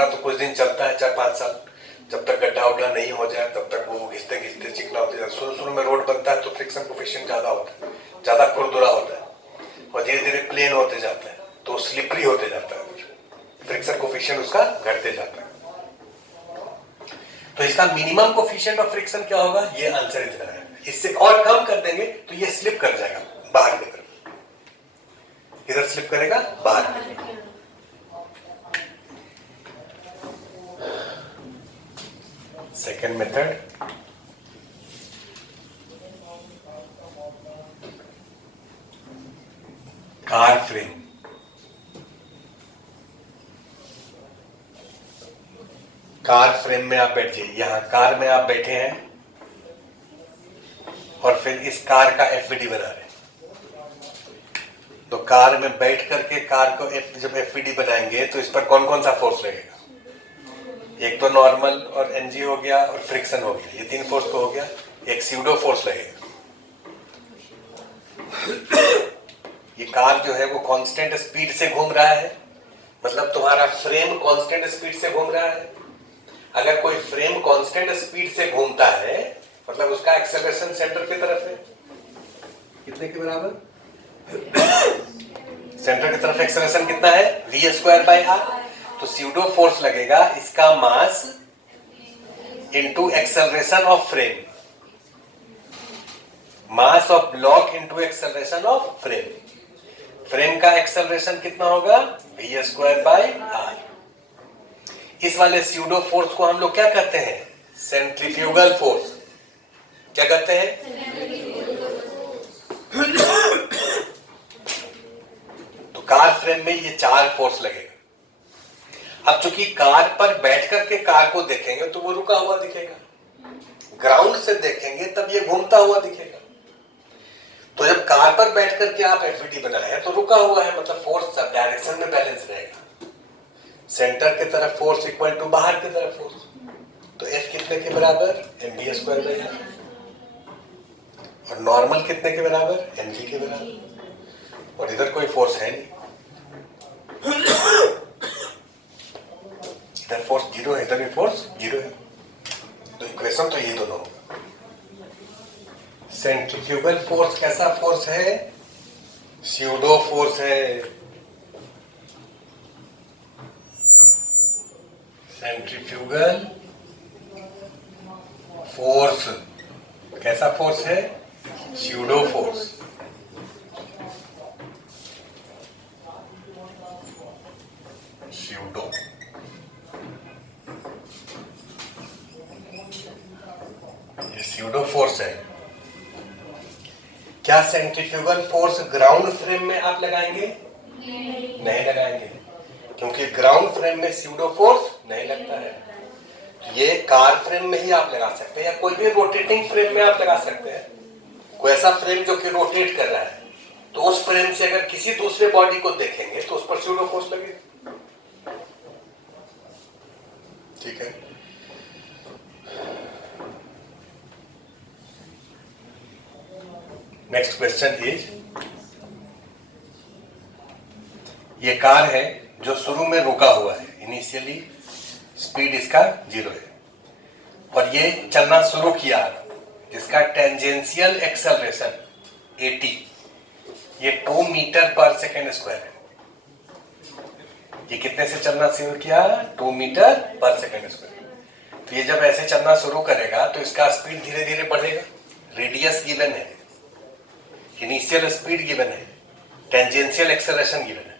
खुरदुरा तो कुछ दिन चलता है, 4-5 साल, जब तक गड्ढा उड्ढा नहीं हो जाए तब तक वो घिसते घिसते चिकना होते जाता है। शुरू शुरू में रोड बनता है तो फ्रिक्शन कोफिशिएंट ज्यादा होता है, ज्यादा खुरदुरा होता है, और धीरे धीरे प्लेन होते जाता है तो स्लिपरी होते जाता है, फ्रिक्शन कोफिशिएंट उसका घटते जाता है। तो इसका मिनिमम कोफिशिएंट ऑफ फ्रिक्शन क्या होगा, ये आंसर इतना है। इससे और कम कर देंगे तो ये स्लिप कर जाएगा बाहर की तरफ, इधर स्लिप करेगा बाहर की तरफ। Second method, car frame. Car frame में आप बैठ जाइए, यहां कार में आप बैठे हैं और फिर इस कार का एफवीडी बना रहे हैं। तो कार में बैठ करके कार को जब एफवीडी बनाएंगे तो इस पर कौन कौन सा फोर्स लगेगा, एक तो नॉर्मल और एनजी हो गया और फ्रिक्शन हो गया, ये 3 फोर्स तो हो गया। एक स्यूडो फोर्स लगेगा। ये कार जो है वो कांस्टेंट स्पीड से घूम रहा है, मतलब तुम्हारा फ्रेम कांस्टेंट स्पीड से घूम रहा है। अगर कोई फ्रेम कांस्टेंट स्पीड से घूमता है मतलब उसका एक्सेलरेशन सेंटर की तरफ है, कितने के बराबर, सेंटर की तरफ एक्सेलरेशन कितना है, v²/r। तो स्यूडो फोर्स लगेगा इसका mass into acceleration of frame, mass of block into acceleration of frame. Frame का एक्सेलरेशन कितना होगा, v²/r। इस वाले स्यूडो फोर्स को हम लोग क्या कहते हैं, सेंट्रीफ्यूगल फोर्स। क्या कहते हैं, तो कार फ्रेम में ये 4 फोर्स लगेगा। अब चूंकि कार पर बैठ करके कार को देखेंगे तो वो रुका हुआ दिखेगा, ग्राउंड से देखेंगे तब ये घूमता हुआ दिखेगा। तो जब कार पर बैठ करके आप एफवीडी बनाए हैं तो रुका हुआ है, मतलब फोर्स सब डायरेक्शन में बैलेंस रहेगा। सेंटर की तरफ फोर्स इक्वल टू बाहर की तरफ फोर्स, तो F कितने के बराबर, mv²/r। और नॉर्मल कितने के बराबर, mg के बराबर। और इधर कोई फोर्स है नहीं, इधर फोर्स 0 है, इधर भी फोर्स 0 है। तो इक्वेशन तो ये दोनों होगा। सेंट्रीफ्यूगल फोर्स कैसा फोर्स है, स्यूडो फोर्स है। सेंट्रीफ्यूगल फोर्स कैसा फोर्स है, स्यूडो फोर्स। स्यूडो ये स्यूडो फोर्स है। क्या सेंट्रीफ्यूगल फोर्स ग्राउंड फ्रेम में आप लगाएंगे, नहीं लगाएंगे, क्योंकि ग्राउंड फ्रेम में स्यूडो फोर्स नहीं लगता है। ये कार फ्रेम में ही आप लगा सकते हैं, या कोई भी रोटेटिंग फ्रेम में आप लगा सकते हैं। कोई ऐसा फ्रेम जो कि रोटेट कर रहा है तो उस फ्रेम से अगर किसी दूसरे बॉडी को देखेंगे तो उस पर स्यूडो फोर्स लगेगा। ठीक है, नेक्स्ट क्वेश्चन इज, ये कार है जो शुरू में रुका हुआ है, इनिशियली स्पीड इसका 0 है, और ये चलना शुरू किया जिसका टेंजेंशियल एक्सेलरेशन 80, ये 2 मीटर पर सेकेंड स्क्वायर है। ये कितने से चलना शुरू किया, 2 मीटर पर सेकेंड स्क्वायर। तो ये जब ऐसे चलना शुरू करेगा तो इसका स्पीड धीरे धीरे बढ़ेगा। रेडियस गिवन है, इनिशियल स्पीड गिवन है, टेंजेंशियल एक्सेलरेशन गिवन है,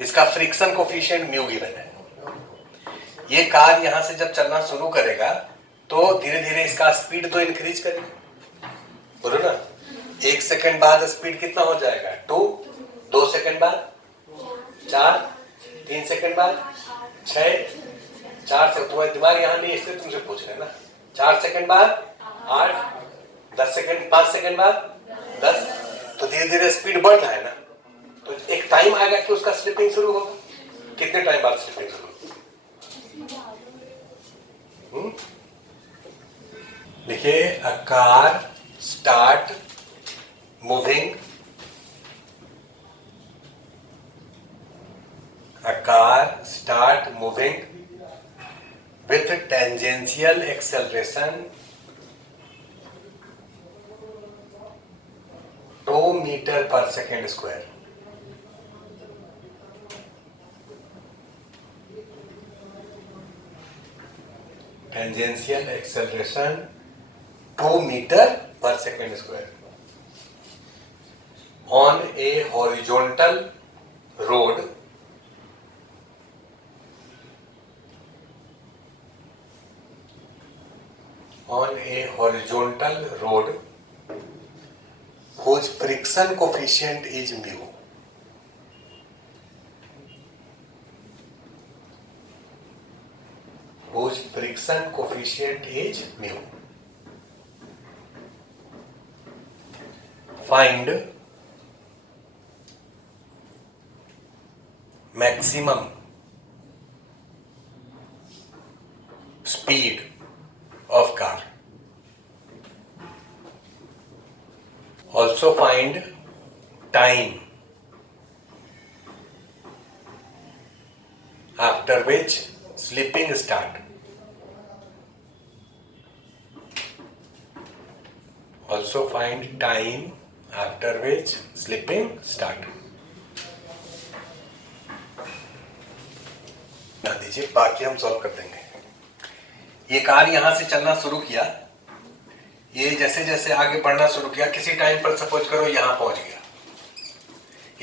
इसका फ्रिक्शन कोफिशिएंट म्यू गिवन है। ये कार यहां से जब चलना शुरू करेगा तो धीरे धीरे इसका स्पीड तो इंक्रीज करेगा, बोलो ना। 1 सेकंड बाद स्पीड कितना हो जाएगा, 2, 2 सेकंड बाद 4, 3 सेकंड बाद 6, 4 से तुम्हारा दिमाग यहाँ नहीं इसलिए तुमसे पूछ रहे हैं ना। 4 सेकंड बाद 8, 10 सेकंड, 5 सेकंड बाद 10। तो धीरे धीरे स्पीड बढ़ रहा है ना, तो एक टाइम आएगा कि उसका स्लिपिंग शुरू होगा। कितने टाइम बाद स्लिपिंग शुरू होगा, देखिए, a car start moving, a car start moving with tangential acceleration 2 meter per second square. Tangential acceleration 2 meter per second square on a horizontal road whose friction coefficient is mu. Whose friction coefficient is mu. Find maximum speed of car. Also find time after which slipping start. Also find time after which slipping start. ना दीजिए, बाकी हम solve कर देंगे. ये car यहां से चलना शुरू किया, ये जैसे जैसे आगे बढ़ना शुरू किया, किसी टाइम पर सपोज करो यहां पहुंच गया.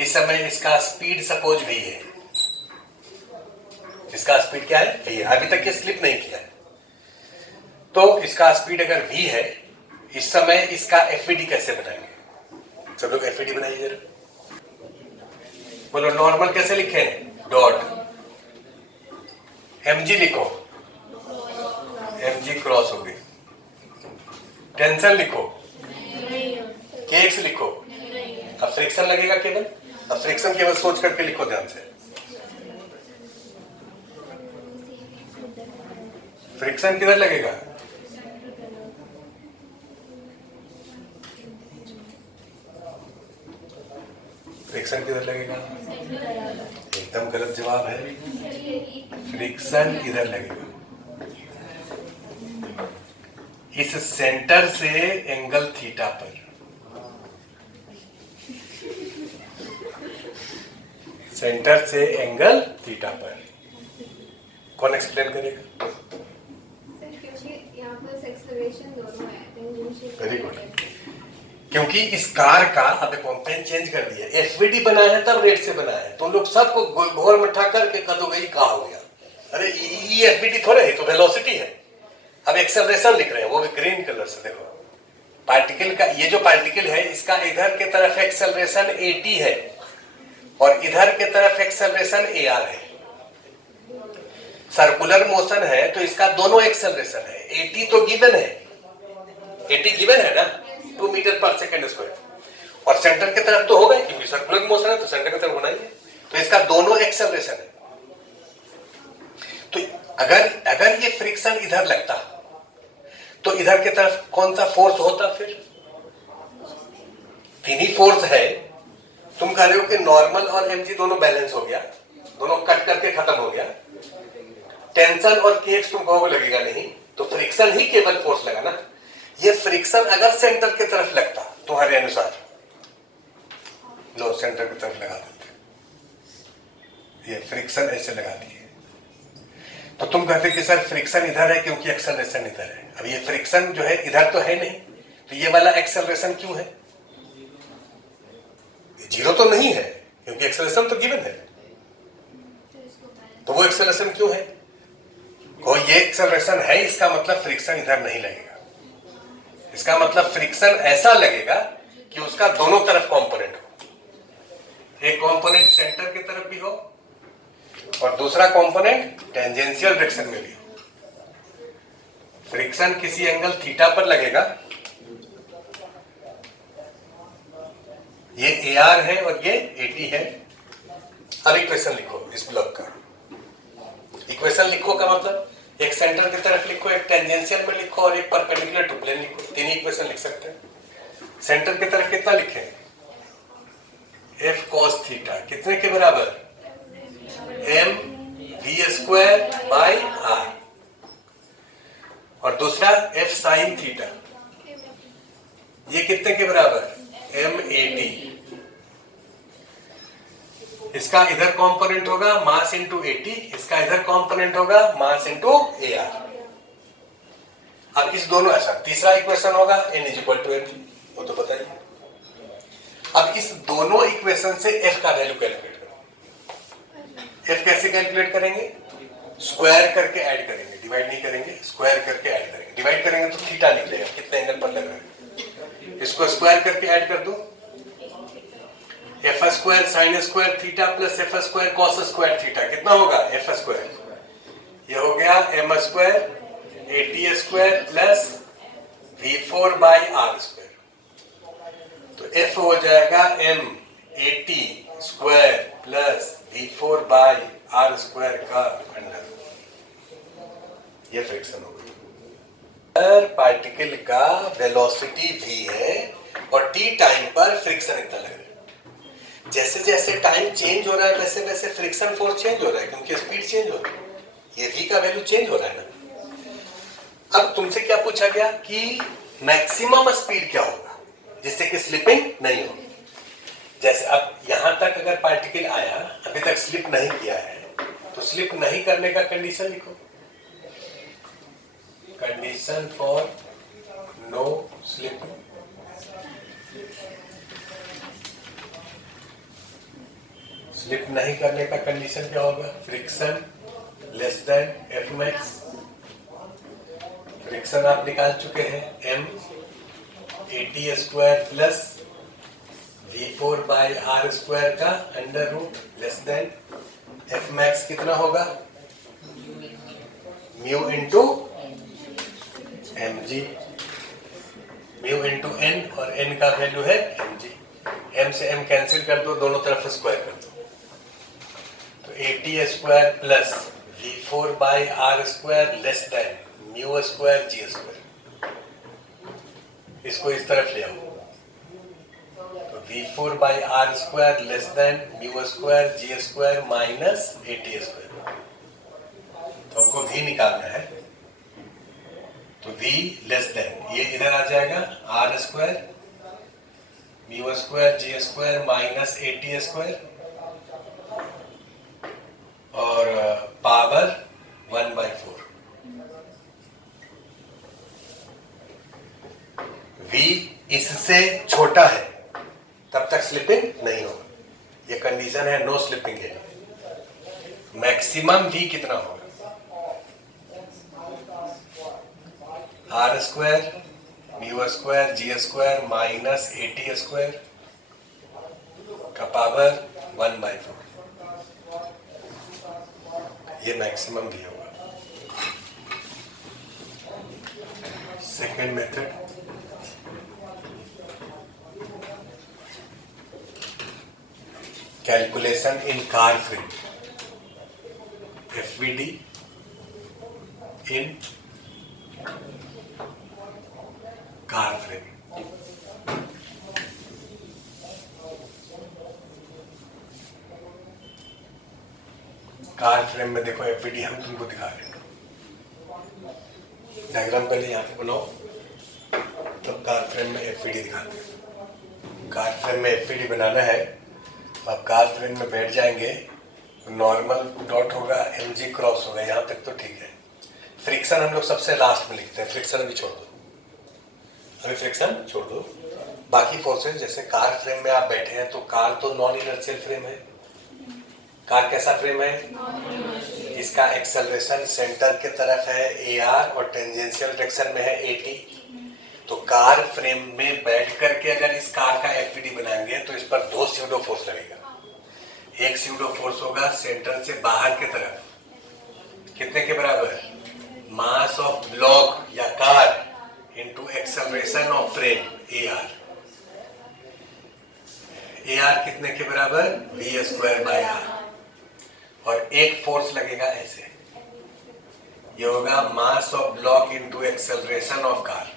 इस समय इसका स्पीड सपोज भी है. इसका स्पीड क्या है? ये अभी तक ये स्लिप नहीं किया है, तो इसका स्पीड अगर v है, इस समय इसका एफईडी कैसे बनाएंगे? सब लोग एफईडी बनाइए जरा. बोलो नॉर्मल कैसे लिखे? डॉट mg लिखो, mg क्रॉस हो गई. टेंशन लिखो, kx लिखो. अब फ्रिक्शन लगेगा केवल. अब फ्रिक्शन केवल सोच करके लिखो ध्यान से. फ्रिक्शन किधर लगेगा? फ्रिक्शन किधर लगेगा? एकदम गलत जवाब है. फ्रिक्शन इधर लगेगा. इस सेंटर से एंगल थीटा पर. सेंटर से एंगल थीटा पर. कौन एक्सप्लेन करेगा? Very good. क्योंकि इस कार का अब पेन चेंज कर दिया. एफवीडी बना है तब रेट से बना है. तुम लोग सबको घोर मठा करके कह दो गई कहा हो गया. अरे ये एफवीडी थोड़ा है, तो वेलोसिटी है. अब एक्सेलरेशन लिख रहे हैं, वो भी ग्रीन कलर से. देखो पार्टिकल का, ये जो पार्टिकल है इसका इधर के तरफ एक्सेलरेशन at है और इधर के तरफ एक्सेलरेशन ar है. सर्कुलर मोशन है तो इसका दोनों एक्सेलरेशन है. at तो गिवन है, at गिवन है ना, 2 मीटर पर सेकेंड स्क्वायर. और सेंटर की तरफ तो होगा क्योंकि सर्कुलर मोशन है, तो सेंटर की तरफ होना ही है. तो इसका दोनों एक्सेलरेशन है. तो अगर ये फ्रिक्शन इधर लगता तो इधर की तरफ कौन सा फोर्स होता? फिर तीन ही फोर्स है. तुम कह रहे हो कि नॉर्मल और mg दोनों बैलेंस हो गया, दोनों कट करके खत्म हो गया. टेंशन और kx तुम कहोगे लगेगा नहीं, तो फ्रिक्शन ही केवल फोर्स लगा ना. ये फ्रिक्शन अगर सेंटर की तरफ लगता तुम्हारे अनुसार, लो सेंटर की तरफ लगा देते, ये फ्रिक्शन ऐसे लगा दिए, तो तुम कहते कि सर फ्रिक्शन इधर है क्योंकि एक्सेलरेशन इधर है. अब ये फ्रिक्शन जो है इधर तो है नहीं, तो ये वाला एक्सेलरेशन क्यों है? जीरो तो नहीं है क्योंकि एक्सेलरेशन तो गिवन है. तो वो एक्सेलरेशन क्यों है? वो ये एक्सेलरेशन है, इसका मतलब फ्रिक्शन इधर नहीं लगेगा. इसका मतलब फ्रिक्शन ऐसा लगेगा कि उसका दोनों तरफ कंपोनेंट हो. एक कंपोनेंट सेंटर की तरफ भी हो और दूसरा कंपोनेंट टेंजेंशियल डायरेक्शन में भी हो. फ्रिक्शन किसी एंगल थीटा पर लगेगा. ये AR है और ये AT है. अब इक्वेशन लिखो इस ब्लॉक का. इक्वेशन लिखो का मतलब एक सेंटर की तरफ लिखो, एक टेंजेंशियल में लिखो और एक परपेंडिकुलर टू प्लेन लिखो. तीन इक्वेशन लिख सकते हैं. सेंटर की तरफ कितना लिखें? f cos थीटा कितने के बराबर? M v square by r, और दूसरा एफ साइन थीटा, ये कितने के बराबर, एम ए टी। इसका इधर कंपोनेंट होगा मास इंटू एटी, इसका इधर कंपोनेंट होगा मास इंटू ए आर। अब इस दोनों, ऐसा तीसरा इक्वेशन होगा n is equal to m g, वो तो पता ही। अब इस दोनों इक्वेशन से f का वैल्यू कैलकुलेट करो। f कैसे कैलकुलेट करेंगे, स्क्वायर करके ऐड करेंगे, डिवाइड नहीं करेंगे, स्क्वायर करके ऐड करेंगे। डिवाइड करेंगे तो थीटा निकलेगा, कितने एंगल पर लग रहा है। इसको स्क्वायर करके ऐड कर दो, f square sine square theta plus f square cos square theta, कितना होगा, एफ स्क्वायर, ये हो गया m square a T square plus we four by are square. तो एफ हो जाएगा m A T square plus we four by are square का under, ये फ्रिक्शन हो गई। पार्टिकल का वेलोसिटी v है और t टाइम पर फ्रिक्शन इतना लग रहा है। जैसे जैसे टाइम चेंज हो रहा है वैसे वैसे फ्रिक्शन फोर्स चेंज हो रहा है, क्योंकि स्पीड चेंज हो रही है, ये v का वैल्यू चेंज हो रहा है ना। अब तुमसे क्या पूछा गया कि मैक्सिमम स्पीड क्या होगा जिससे कि स्लिपिंग नहीं होगी। जैसे अब यहां तक अगर पार्टिकल आया, अभी तक स्लिप नहीं किया है, तो स्लिप नहीं करने का कंडीशन लिखो, condition for no slipping. Slip नहीं करने का कंडीशन क्या होगा, friction less than F max. Friction आप निकाल चुके हैं, M A T square plus we four by are square का under root less than F max कितना होगा, mu into M G, mu into N, और एन का वैल्यू है एम जी। एम से एम कैंसिल कर दो, दोनों तरफ स्क्वायर कर दो, तो A T square plus we four by are square less than mu square ji square. इसको इस तरफ ले आओ, तो v four by are square less than mu square ji square minus A T square. तो हमको v निकालना है, तो v लेस देन, ये इधर आ जाएगा r square mu square ji square minus A T square, और पावर 1/4। v इससे छोटा है तब तक स्लिपिंग नहीं होगा, ये कंडीशन है नो स्लिपिंग के लिए। मैक्सिमम v कितना होगा, R square mu square ji square minus A T square का पावर 1/4, ये मैक्सिमम भी होगा। Second method, calculation in car frame, FBD in car frame. Car frame में देखो एफवीडी हम तुमको दिखा रहे हैं, डायग्राम पहले यहाँ पे बनाओ, तब कार फ्रेम में एफवीडी दिखाते हैं। कार फ्रेम में एफवीडी बनाना है, आप कार फ्रेम में बैठ जाएंगे, नॉर्मल डॉट होगा, एम जी क्रॉस होगा, यहाँ तक तो ठीक है। फ्रिक्शन हम लोग सबसे लास्ट में लिखते हैं, फ्रिक्शन अभी छोड़ दो, अभी फ्रिक्शन छोड़ दो। बाकी फोर्सेस, जैसे कार फ्रेम में आप बैठे हैं तो कार तो नॉन इनर्शियल फ्रेम है। कार कैसा फ्रेम है, इसका एक्सेलरेशन सेंटर के तरफ है ए आर और टेंजेंशियल डायरेक्शन में है ए टी। तो कार फ्रेम में बैठ करके अगर इस कार का एफवीडी बनाएंगे तो इस पर दो स्यूडो फोर्स लगेगा। एक स्यूडो फोर्स होगा सेंटर से बाहर के तरफ, कितने के बराबर, मास ऑफ ब्लॉक या car into acceleration of frame A R. A R कितने के बराबर, वी स्क्वायर बाई आर। और एक फोर्स लगेगा ऐसे, ये होगा mass of block into acceleration of car.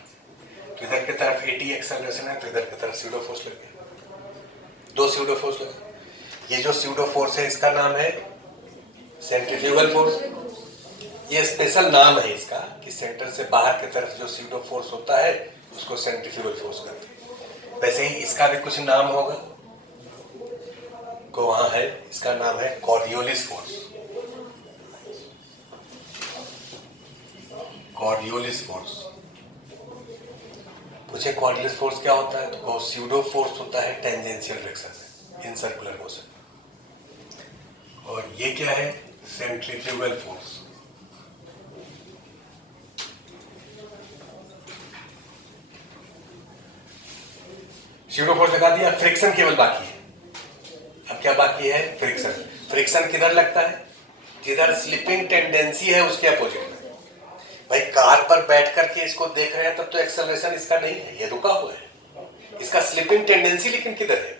तो इधर की तरफ 80 एक्सेलरेशन है, तो इधर की तरफ स्यूडो फोर्स लगेगा, दो स्यूडो फोर्स लगे। ये जो स्यूडो फोर्स है इसका नाम है सेंट्रीफ्यूगल फोर्स, ये स्पेशल नाम है इसका कि सेंटर से बाहर की तरफ जो स्यूडो फोर्स होता है उसको सेंट्रीफ्यूगल फोर्स कहते हैं। वैसे ही इसका भी कुछ नाम होगा, को वहां है, इसका नाम है कॉरियोलिस फोर्स। कॉरियोलिस फोर्स पूछे कॉरियोलिस फोर्स क्या होता है, तो स्यूडो फोर्स होता है टेंजेंशियल डायरेक्शन में इन सर्कुलर मोशन, और ये क्या है, सेंट्रीफ्यूगल फोर्स। स्यूडो फोर्स लगा दिया, फ्रिक्शन केवल बाकी है। अब क्या बाकी है, फ्रिक्शन। फ्रिक्शन किधर लगता है, जिधर स्लिपिंग टेंडेंसी है उसके अपोजिट में। भाई कार पर बैठ करके इसको देख रहे हैं तब तो एक्सेलरेशन इसका नहीं है, ये रुका हुआ है, इसका स्लिपिंग टेंडेंसी लेकिन किधर है।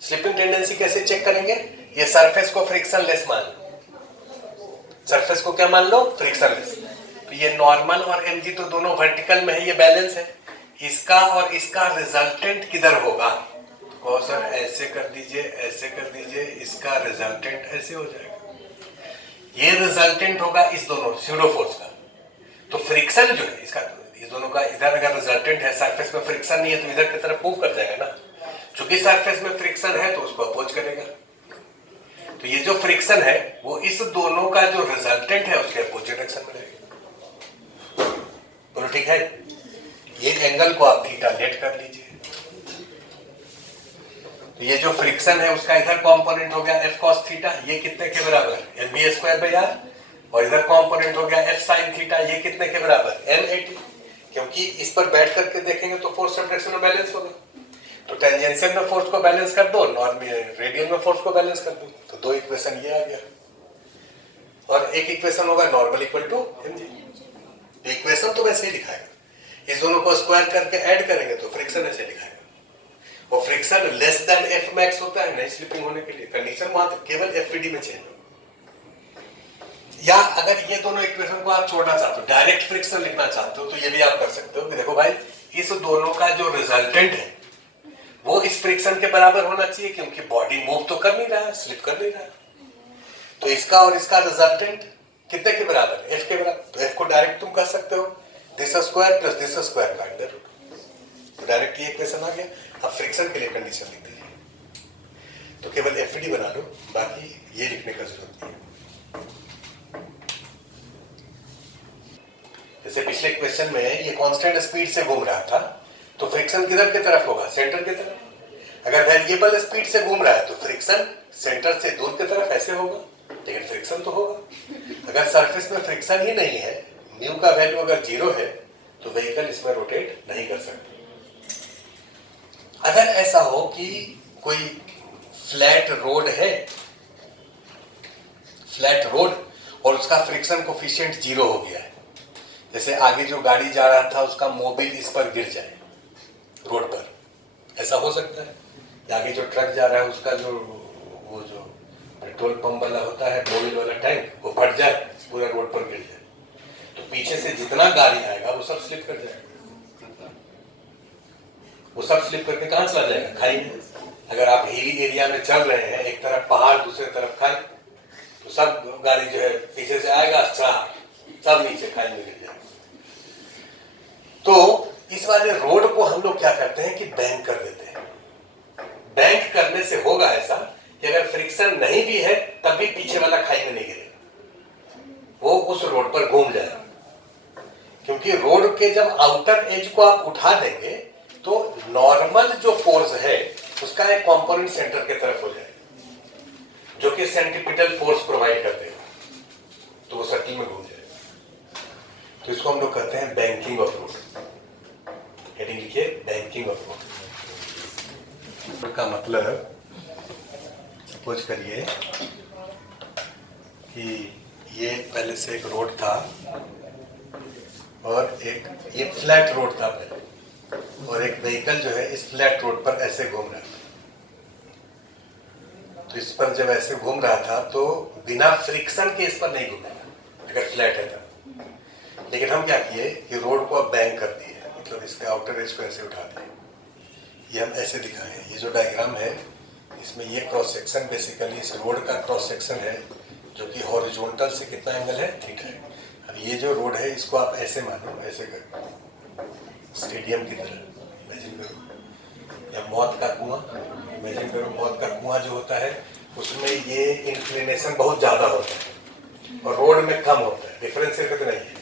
स्लिपिंग टेंडेंसी कैसे चेक करेंगे, ये सरफेस को फ्रिक्शन लेस मान लो, सरफेस को क्या मान लो, फ्रिक्शन लेस। तो ये नॉर्मल और mg तो दोनों वर्टिकल में है, ये बैलेंस है, इसका और इसका रिजल्टेंट किधर होगा, तो सर ऐसे कर दीजिए, ऐसे कर दीजिए, इसका रिजल्टेंट ऐसे हो जाएगा, ये रिजल्टेंट होगा इस दोनों स्यूडो फोर्स का। तो फ्रिक्शन जो है इसका, इस दोनों का इधर अगर रिजल्टेंट है, सरफेस में फ्रिक्शन नहीं है तो इधर की तरफ मूव कर जाएगा ना, चूंकि सरफेस में फ्रिक्शन है तो उसको अपोज करेगा। तो ये जो फ्रिक्शन है वो इस दोनों का जो रिजल्टेंट है उसके अपोजिट डायरेक्शन में रहेगा। बोलो ठीक है, ये एंगल को आप थीटा लेट कर लीजिए। तो ये जो फ्रिक्शन है उसका इधर कंपोनेंट हो गया f cos थीटा, ये कितने के बराबर, mv²/r, और इधर कंपोनेंट हो गया f sin थीटा, ये कितने के बराबर, n80। क्योंकि इस पर बैठ करके देखेंगे तो फोर्स ऑफ डायरेक्शन में बैलेंस होगा, तो टेंजेंशियल में फोर्स को बैलेंस कर दो, नॉर्मल रेडियल में फोर्स को बैलेंस कर दो, तो दो इक्वेशन ये आ गया, और एक इक्वेशन होगा normal equal to mg। Equation तो वैसे ही लिखाएगा, इस दोनों को स्क्वायर करके ऐड करेंगे तो फ्रिक्शन ऐसे लिखाएगा, और friction less than F max होता है नहीं स्लिपिंग होने के लिए, कंडीशन वहां केवल एफपीडी में चेंज हो। या अगर ये दोनों इक्वेशन को आप छोड़ना चाहते हो, डायरेक्ट फ्रिक्शन लिखना चाहते हो, तो ये भी आप कर सकते हो कि देखो भाई इस दोनों का जो रिजल्टेंट है वो इस फ्रिक्शन के बराबर होना चाहिए, क्योंकि बॉडी मूव तो कर नहीं रहा है, स्लिप कर नहीं रहा है, तो इसका और इसका रिजल्टेंट कितने के बराबर, एफ के बराबर। तो एफ को डायरेक्ट तुम कर सकते हो this square plus this square का अंडर रूट, तो डायरेक्ट ये इक्वेशन आ गया। अब फ्रिक्शन के लिए कंडीशन लिख दीजिए, तो केवल एफडी बना लो, बाकी ये लिखने का जरूरत नहीं है। जैसे पिछले क्वेश्चन में ये कांस्टेंट स्पीड से घूम रहा था, तो फ्रिक्शन किधर की तरफ होगा, सेंटर की तरफ। अगर वेरिएबल स्पीड से घूम रहा है तो फ्रिक्शन सेंटर से दूर की तरफ ऐसे होगा, लेकिन फ्रिक्शन तो होगा। अगर सरफेस में फ्रिक्शन ही नहीं है, म्यू का वैल्यू अगर 0 है, तो व्हीकल इसमें रोटेट नहीं कर सकते। अगर ऐसा हो कि कोई फ्लैट रोड है, फ्लैट रोड, और उसका फ्रिक्शन कोफिशिएंट 0 हो गया है, जैसे आगे जो गाड़ी जा रहा था उसका मोबिल इस पर गिर जाए रोड पर, ऐसा हो सकता है। या आगे जो ट्रक जा रहा है उसका जो वो जो पेट्रोल पंप वाला होता है, मोबिल वाला टैंक, वो फट जाए, पूरा रोड पर गिर जाए, तो पीछे से जितना गाड़ी आएगा वो सब स्लिप कर जाएगा, वो सब स्लिप करके कहां चला जाएगा, खाई में। अगर आप हिली एरिया में चल रहे हैं, एक तरफ पहाड़ दूसरे तरफ खाई, तो सब गाड़ी जो है पीछे से आएगा, सब नीचे खाई में गिर जाएगा। तो इस वाले रोड को हम लोग क्या करते हैं कि बैंक कर देते हैं। बैंक करने से होगा ऐसा कि अगर फ्रिक्शन नहीं भी है तब भी पीछे वाला खाई में नहीं गिरेगा, वो उस रोड पर घूम जाएगा, क्योंकि रोड के जब आउटर एज को आप उठा देंगे तो नॉर्मल जो फोर्स है उसका एक कंपोनेंट सेंटर के तरफ हो जाएगा, जो कि सेंट्रीपिटल फोर्स प्रोवाइड कर देगा, तो वो सर्किल में घूम जाएगा। तो इसको हम लोग कहते हैं बैंकिंग ऑफ रोड। हेडिंग लिखिए, बैंकिंग ऑफ रोड का मतलब, सपोज करिए कि ये पहले से एक रोड था और एक ये फ्लैट रोड था पहले, और एक व्हीकल जो है इस फ्लैट रोड पर ऐसे घूम रहा था। तो इस पर जब ऐसे घूम रहा था तो बिना फ्रिक्शन के इस पर नहीं घूमेगा अगर फ्लैट है तो। लेकिन हम क्या किए कि रोड को अब बैंक कर दिए, मतलब इसके आउटर एज को ऐसे उठा दिए, ये हम ऐसे दिखाए हैं। ये जो डायग्राम है इसमें ये क्रॉस सेक्शन बेसिकली इस रोड का क्रॉस सेक्शन है, जो कि हॉरिजॉन्टल से कितना एंगल है, थीटा है। अब ये जो रोड है इसको आप ऐसे मानो, ऐसे करो, स्टेडियम की तरह इमेजिन करो, या मौत का कुआं इमेजिन करो। मौत का कुआं जो होता है उसमें ये इंक्लिनेशन बहुत ज़्यादा होता है और रोड में कम होता है। डिफरेंस सिर्फ इतना ही है,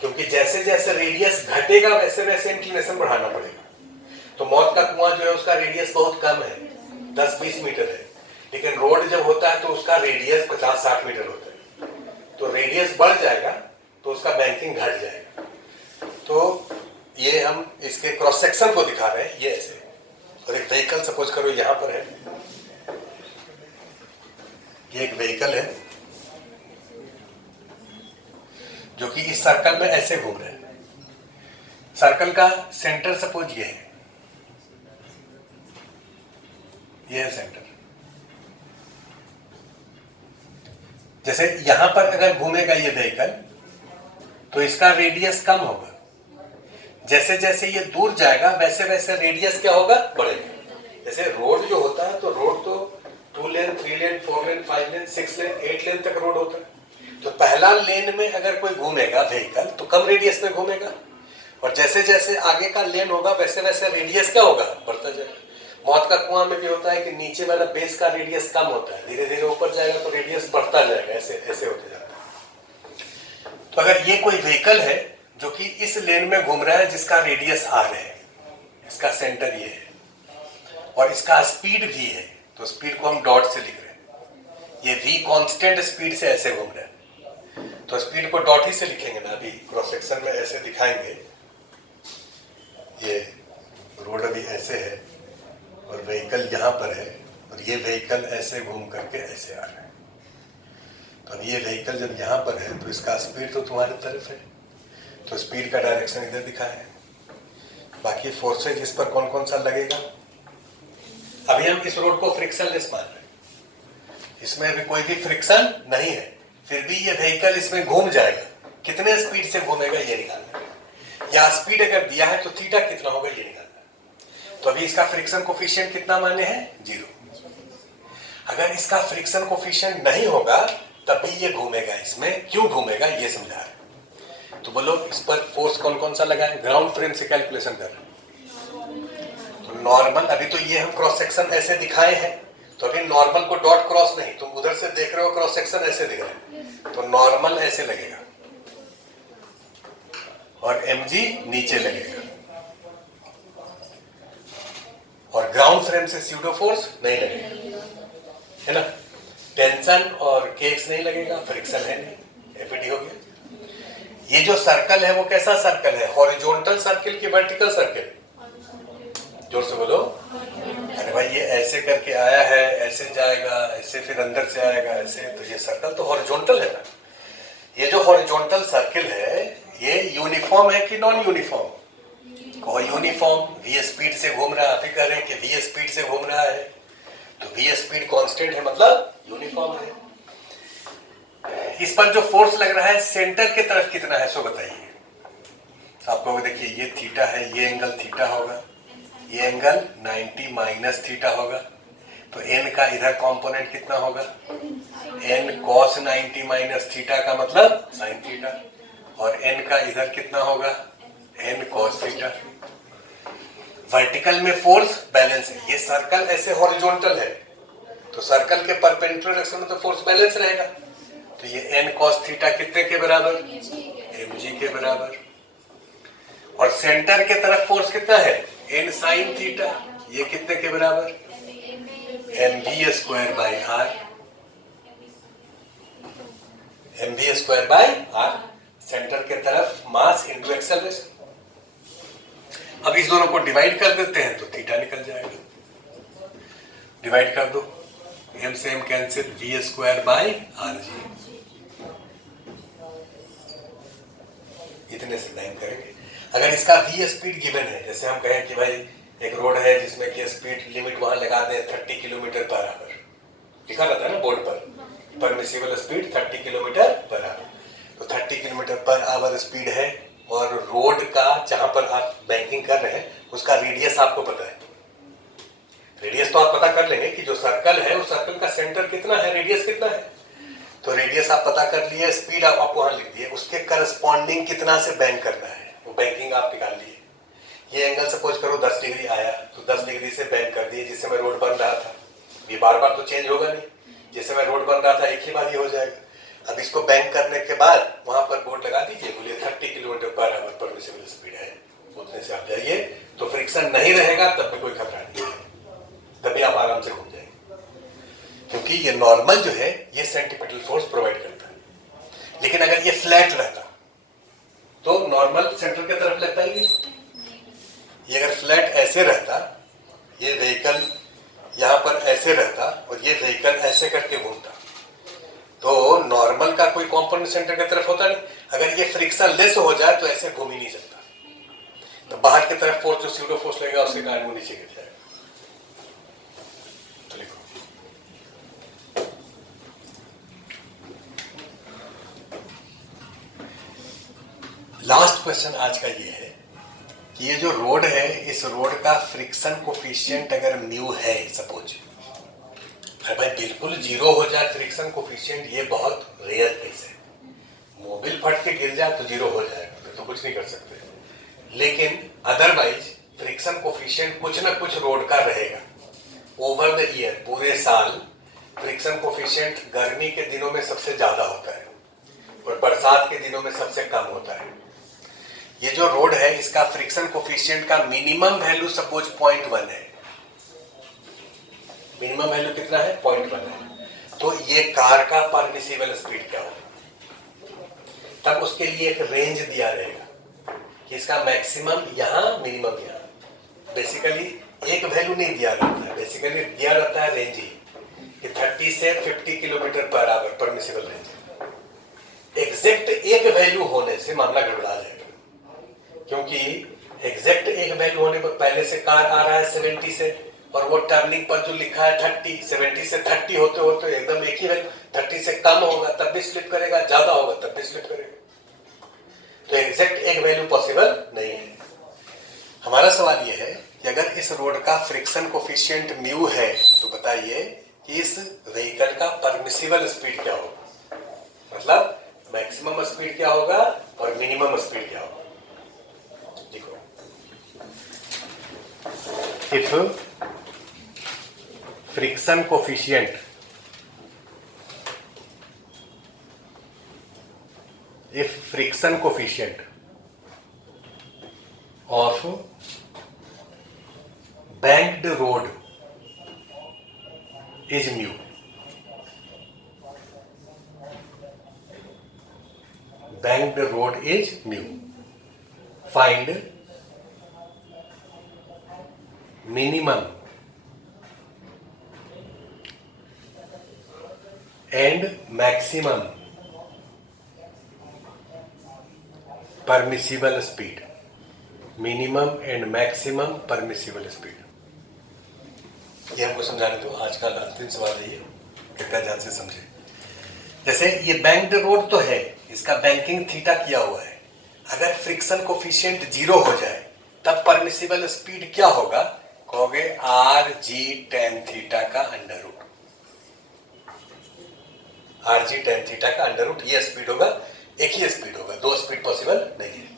क्योंकि जैसे जैसे रेडियस घटेगा वैसे वैसे इंक्लिनेशन बढ़ाना पड़ेगा। तो मौत का कुआं जो है उसका रेडियस बहुत कम है, 10-20 मीटर है, लेकिन रोड जब होता है तो उसका रेडियस 50-60 मीटर होता है। तो रेडियस बढ़ जाएगा तो उसका बैंकिंग घट जाएगा। तो ये हम इसके क्रॉस सेक्शन को दिखा रहे हैं, ये ऐसे। और एक व्हीकल सपोज करो यहाँ पर है, ये एक व्हीकल है जो कि इस सर्कल में ऐसे घूम रहा है। सर्कल का सेंटर सपोज ये है, ये है सेंटर। जैसे यहां पर अगर घूमेगा ये व्हीकल तो इसका रेडियस कम होगा, जैसे जैसे ये दूर जाएगा वैसे वैसे रेडियस क्या होगा, बढ़ेगा। जैसे रोड जो होता है तो रोड तो 2 लेन 3 लेन 4 लेन 5 लेन 6 लेन 8 लेन तक रोड होता है। तो पहला लेन में अगर कोई घूमेगा व्हीकल तो कम रेडियस में घूमेगा, और जैसे जैसे आगे का लेन होगा वैसे वैसे रेडियस क्या होगा, बढ़ता जाएगा। मौत का कुआं में भी होता है कि नीचे वाला बेस का रेडियस कम होता है, धीरे धीरे ऊपर जाएगा तो रेडियस बढ़ता जाएगा, ऐसे ऐसे होते जाता है। तो अगर ये कोई व्हीकल है जो कि इस लेन में घूम रहा है जिसका रेडियस r है, इसका सेंटर ये है और इसका स्पीड v है, तो स्पीड को हम डॉट से लिख रहे हैं। ये v कांस्टेंट स्पीड से ऐसे घूम रहा है, तो स्पीड को डॉट ही से लिखेंगे ना। अभी क्रॉस सेक्शन में ऐसे दिखाएंगे, ये रोड अभी ऐसे है और व्हीकल यहाँ पर है और ये व्हीकल ऐसे घूम करके ऐसे आ रहा है। तो अब ये व्हीकल जब यहाँ पर है तो इसका स्पीड तो तुम्हारी तरफ है, तो स्पीड का डायरेक्शन इधर दिखा है। बाकी फोर्सेज इस पर कौन कौन सा लगेगा, अभी हम इस रोड को फ्रिक्शनलेस मान रहे हैं, इसमें अभी कोई भी फ्रिक्शन नहीं है, फिर भी ये व्हीकल इसमें घूम जाएगा। कितने स्पीड से घूमेगा ये निकालना है, या स्पीड अगर दिया है तो थीटा कितना होगा ये निकालना है। तो अभी इसका फ्रिक्शन कोफिशिएंट कितना माने हैं, 0। अगर इसका फ्रिक्शन कोफिशिएंट नहीं होगा तब भी ये घूमेगा, इसमें क्यों घूमेगा ये समझा रहे हैं। तो बोलो इस पर फोर्स कौन कौन सा लगा है, ग्राउंड फ्रेम से कैलकुलेशन कर रहे हैं। तो नॉर्मल, अभी तो ये हम क्रॉस सेक्शन ऐसे दिखाए हैं, तो अभी नॉर्मल को डॉट क्रॉस नहीं, तुम उधर से देख रहे हो क्रॉस सेक्शन ऐसे दिख रहा है, तो नॉर्मल ऐसे लगेगा और mg नीचे लगेगा, और ग्राउंड फ्रेम से स्यूडो फोर्स नहीं लगेगा, है ना। टेंशन और केक्स नहीं लगेगा, फ्रिक्शन है नहीं, एफईडी हो गया। ये जो सर्कल है वो कैसा सर्कल है, हॉरिजॉन्टल सर्कल की वर्टिकल सर्कल, जोर से बोलो। अरे भाई ये ऐसे करके आया है, ऐसे जाएगा, ऐसे फिर अंदर से आएगा ऐसे, तो ये सर्कल तो हॉरिजॉन्टल है ना। ये जो हॉरिजॉन्टल सर्कल है ये यूनिफॉर्म है कि नॉन यूनिफॉर्म, कोई यूनिफॉर्म v स्पीड से घूम रहा है, आप ही कह रहे हैं कि v स्पीड से घूम रहा है, तो v स्पीड कांस्टेंट है मतलब यूनिफॉर्म है। इस पर जो फोर्स लग रहा है सेंटर के तरफ कितना है सो बताइए। आप लोग देखिए ये थीटा है, ये एंगल थीटा होगा, ये एंगल 90 माइनस थीटा होगा, तो n का इधर कंपोनेंट कितना होगा, n cos 90 माइनस थीटा का मतलब sin थीटा, और n का इधर कितना होगा, n cos थीटा। वर्टिकल में फोर्स बैलेंस है, ये सर्कल ऐसे हॉरिजॉन्टल है तो सर्कल के परपेंडिकुलर डायरेक्शन में तो फोर्स बैलेंस रहेगा, तो ये n cos थीटा कितने के बराबर, mg के बराबर। और सेंटर के तरफ फोर्स कितना है, n sin थीटा, ये कितने के बराबर, mv square by r, mv square by r। Centre के तरफ मास इनटू एक्सेलरेशन। अब इस दोनों को डिवाइड कर देते हैं तो थीटा निकल जाएगा, डिवाइड कर दो, m से m cancel, v square by r जी, इतने से टाइम करेंगे। अगर इसका v स्पीड गिवन है, जैसे हम कहें कि भाई एक रोड है जिसमें कि स्पीड लिमिट वहां लगा दें 30 किलोमीटर पर आवर, लिखा रहता है ना बोर्ड पर, permissible speed 30 kilometre per hour, तो 30 किलोमीटर पर आवर स्पीड है, और रोड का जहां पर आप बैंकिंग कर रहे हैं उसका रेडियस आपको पता है। रेडियस तो आप पता कर लेंगे कि जो सर्कल है उस सर्कल का सेंटर कितना है, रेडियस कितना है, तो रेडियस आप पता कर लिए, स्पीड आप वहां लिख दिए, उसके करस्पॉन्डिंग कितना से बैंक करना है, वो बैंकिंग आप निकाल लिए। ये एंगल सपोज करो 10 डिग्री आया, तो 10 डिग्री से बैंक कर दिए। जिस समय रोड बन रहा था, ये बार बार तो चेंज होगा नहीं, जिस समय रोड बन रहा था एक ही बार ये हो जाएगा। अब इसको बैंक करने के बाद वहां पर बोर्ड लगा दीजिए, बोलिए 30 kilometre per hour permissible speed है, उतने से आप जाइए, तो फ्रिक्शन नहीं रहेगा, तब भी कोई खतरा नहीं है, तभी आप आराम से घूम जाएंगे, क्योंकि ये नॉर्मल जो है ये सेंट्रीपिटल फोर्स प्रोवाइड करता है। लेकिन अगर ये फ्लैट रहता तो नॉर्मल सेंटर की तरफ लगता ही नहीं। ये अगर फ्लैट ऐसे रहता, ये व्हीकल यहां पर ऐसे रहता और ये व्हीकल ऐसे करके घूमता, तो नॉर्मल का कोई कंपोनेंट सेंटर की तरफ होता नहीं। अगर ये फ्रिक्शन लेस हो जाए तो ऐसे घूम ही नहीं सकता, तो बाहर की तरफ फोर्स जो स्यूडो फोर्स लगेगा उसके कारण वो नीचे गिर जाएगा। तो लिखो, लास्ट क्वेश्चन आज का ये है कि ये जो रोड है, इस रोड का फ्रिक्शन कोफिशिएंट अगर म्यू है, सपोज, अरे भाई बिल्कुल जीरो हो जाए फ्रिक्शन कोफिशिएंट, ये बहुत रेयर केस है। मोबिल फट के गिर जाए तो जीरो हो जाएगा, तो कुछ नहीं कर सकते, लेकिन अदरवाइज फ्रिक्शन कोफिशिएंट कुछ ना कुछ रोड का रहेगा ओवर द ईयर, पूरे साल। फ्रिक्शन कोफिशिएंट गर्मी के दिनों में सबसे ज्यादा होता है और बरसात के दिनों में सबसे कम होता है। ये जो रोड है, इसका फ्रिक्शन कोफिशिएंट का मिनिमम वैल्यू सपोज 0.1 है। मिनिमम वैल्यू कितना है? 0.1 है। तो ये कार का परमिसिबल स्पीड क्या होगा? तब उसके लिए एक रेंज दिया रहेगा कि इसका मैक्सिमम यहां, मिनिमम यहां। बेसिकली एक वैल्यू नहीं दिया रहता है, बेसिकली दिया रहता है रेंज ही, कि 30 से 50 kilometre per hour permissible range. Exact एक वैल्यू होने से मामला गड़बड़ा जाएगा, क्योंकि एग्जैक्ट एक वैल्यू होने पर पहले से कार आ रहा है 70 से, और वो टर्निंग पर जो लिखा है 30, 70 से 30 होते होते एकदम एक ही वैल्यू 30 से कम होगा तब भी स्लिप करेगा, ज्यादा होगा तब भी स्लिप करेगा। तो एग्जैक्ट एक वैल्यू पॉसिबल नहीं है। हमारा सवाल यह है कि अगर इस रोड का फ्रिक्शन कोफिशिएंट म्यू है, तो बताइए कि इस व्हीकल का परमिसिबल स्पीड क्या होगा, मतलब मैक्सिमम स्पीड क्या होगा और मिनिमम स्पीड क्या होगा। देखो, if friction coefficient of banked road is mu, banked road is mu, find minimum and maximum permissible speed, minimum and maximum permissible speed. ये हमको समझाने दो। आज का अंतिम सवाल है ये, कृपया ध्यान से समझे। जैसे ये बैंक्ड रोड तो है, इसका बैंकिंग थीटा किया हुआ है। अगर फ्रिक्शन कोफिशिएंट 0 हो जाए तब परमिसिबल स्पीड क्या होगा? कहोगे RG tan थीटा का under root. RG tan theta का अंडर रूट, ये स्पीड होगा, एक ही स्पीड होगा, दो स्पीड पॉसिबल नहीं है।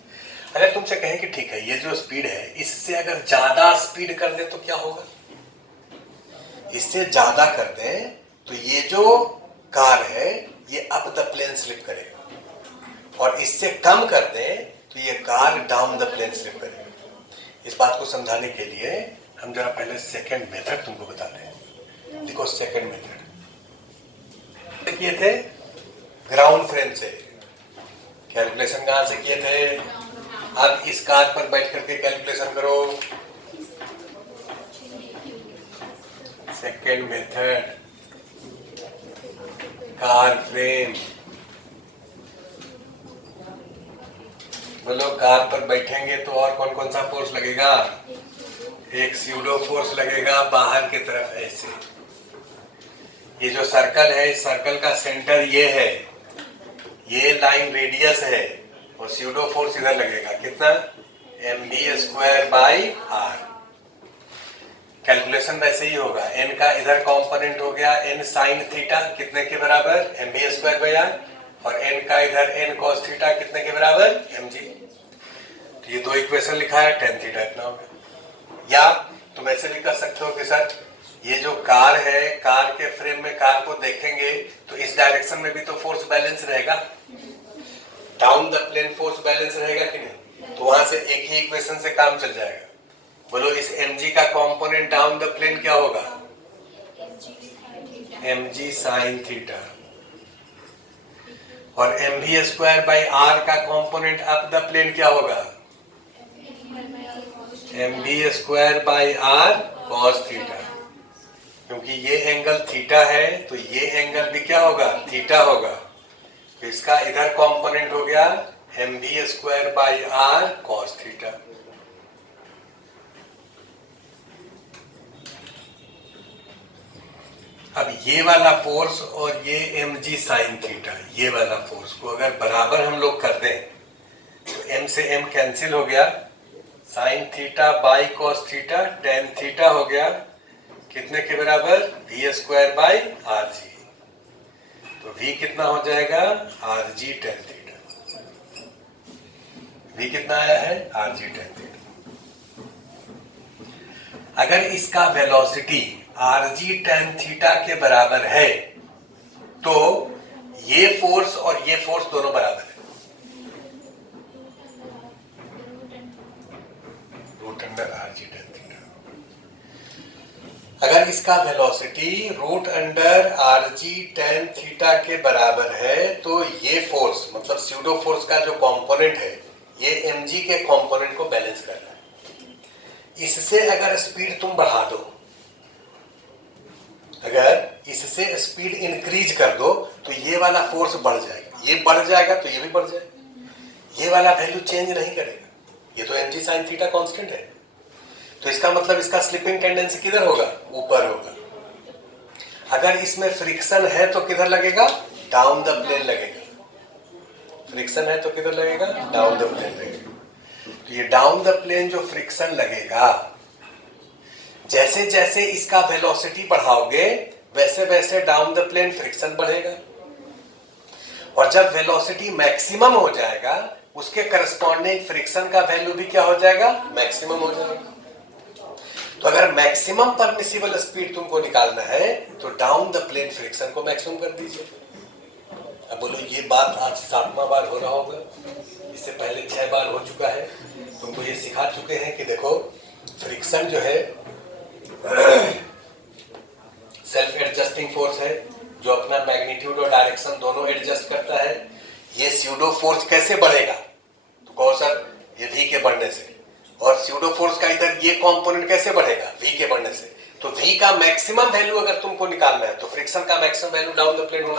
अगर तुमसे कहें कि ठीक है, ये जो स्पीड है इससे अगर ज्यादा स्पीड कर दे तो क्या होगा? इससे ज्यादा कर दे तो ये जो कार है ये अप द प्लेन स्लिप करेगा, और इससे कम कर दे तो ये car down the plane slip करेगा। इस बात को समझाने के लिए हम जरा पहले सेकंड मेथड तुमको बताते हैं। देखो, सेकंड मेथड किए थे ग्राउंड फ्रेम से, कैलकुलेशन कहां से किए थे? अब इस कार पर बैठ करके कैलकुलेशन करो। Second method, car frame. बोलो, कार पर बैठेंगे तो और कौन कौन सा फोर्स लगेगा? एक स्यूडो फोर्स लगेगा बाहर की तरफ ऐसे। ये जो सर्कल है, इस सर्कल का सेंटर ये है, ये लाइन रेडियस है, और स्यूडो फोर्स इधर लगेगा। कितना? mv² by r। कैलकुलेशन वैसे ही होगा, n का इधर कंपोनेंट हो गया n साइन थीटा कितने के बराबर mv स्क्वायर बाई आर, और n का इधर n cos थीटा कितने के बराबर mg। तो ये दो इक्वेशन लिखा है, tan थीटा इतना हो गया। या तुम ऐसे भी कर सकते हो कि सर ये जो कार है, कार के फ्रेम में कार को देखेंगे तो इस डायरेक्शन में भी तो फोर्स बैलेंस रहेगा, down the plane force balance रहेगा कि नहीं, तो वहां से एक ही इक्वेशन से काम चल जाएगा। बोलो इस mg का कंपोनेंट डाउन द प्लेन क्या होगा, mg साइन थीटा, और mv स्क्वायर बाई आर का कंपोनेंट अप द प्लेन क्या होगा, mv square by r cos theta. क्योंकि ये एंगल थीटा है तो ये एंगल भी क्या होगा, थीटा होगा। तो इसका इधर कंपोनेंट हो गया mv square by r cos theta. अब ये वाला फोर्स और ये mg साइन थीटा, ये वाला फोर्स को अगर बराबर हम लोग कर दें तो m से m कैंसिल हो गया, sine theta by cos theta tan theta हो गया, कितने के बराबर v square by R G. तो v कितना हो जाएगा, are g tan theta. v कितना आया है, आर जी टेन थीटा। अगर इसका velocity are g tan theta के बराबर है तो ये फोर्स और ये फोर्स दोनों बराबर है, root under r g tan theta. अगर इसका velocity root under r g tan theta के बराबर है तो ये फोर्स मतलब स्यूडो फोर्स का जो कंपोनेंट है ये mg के कंपोनेंट को बैलेंस कर रहा है। इससे अगर स्पीड तुम बढ़ा दो, अगर इससे स्पीड इंक्रीज कर दो तो ये वाला फोर्स बढ़ जाएगा, ये बढ़ जाएगा तो ये भी बढ़ जाएगा, ये वाला वैल्यू चेंज नहीं करेगा, ये तो mg sin थीटा कांस्टेंट है। तो इसका मतलब इसका स्लिपिंग टेंडेंसी किधर होगा, ऊपर होगा। अगर इसमें फ्रिक्शन है तो किधर लगेगा, डाउन द प्लेन लगेगा। फ्रिक्शन है तो किधर लगेगा, डाउन द प्लेन लगेगा। तो ये डाउन द प्लेन जो फ्रिक्शन लगेगा, जैसे जैसे इसका वेलोसिटी बढ़ाओगे वैसे वैसे डाउन द प्लेन फ्रिक्शन बढ़ेगा, और जब वेलोसिटी मैक्सिमम हो जाएगा उसके करस्पॉन्डिंग फ्रिक्शन का वैल्यू भी क्या हो जाएगा, मैक्सिमम हो जाएगा। तो अगर मैक्सिमम परमिसिबल स्पीड तुमको निकालना है तो डाउन द प्लेन फ्रिक्शन को मैक्सिमम कर दीजिए। अब बोलो ये बात आज 7वां बार हो रहा होगा, इससे पहले 6 बार हो चुका है। तुमको ये सिखा चुके हैं कि देखो फ्रिक्शन जो है सेल्फ एडजस्टिंग फोर्स है जो अपना मैग्नीट्यूड और डायरेक्शन दोनों एडजस्ट करता है। ये स्यूडो फोर्स कैसे बढ़ेगा, तो कहो सर ये v के बढ़ने से, और स्यूडो फोर्स का इधर ये कंपोनेंट कैसे बढ़ेगा, v के बढ़ने से। तो v का मैक्सिमम वैल्यू अगर तुमको निकालना है तो फ्रिक्शन का maximum value down the plane होगा।